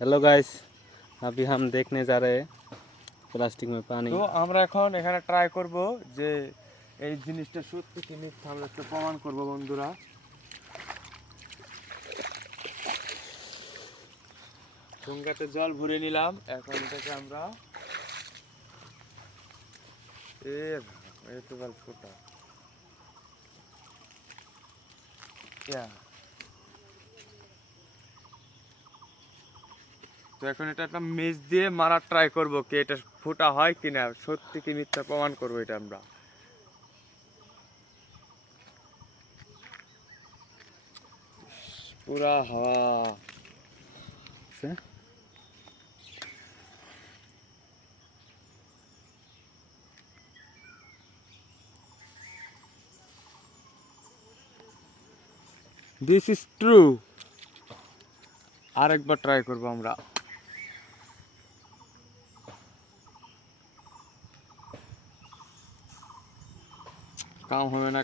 Hello guys, अभी हम देखने जा रहे हैं प्लास्टिक में पानी। তো আমরা এখন এখানে ট্রাই করব যে এই জিনিসটা সত্যি কি মিথ্যা আমরা একটু প্রমাণ করব বন্ধুরা। ঠুঙ্গাতে জল ভরে নিলাম, এখন এটাকে আমরা এই তো জল ফোটা তো এখন এটা একটা মেজ দিয়ে মারার ট্রাই করব কি এটা ফোটা হয় কিনা, সত্যি কি মিথ্যা প্রমাণ করব এটা আমরা। পুরা হাওয়া से দিস ইজ ট্রু। আরেকবার ট্রাই করব আমরা। কাম হবে না।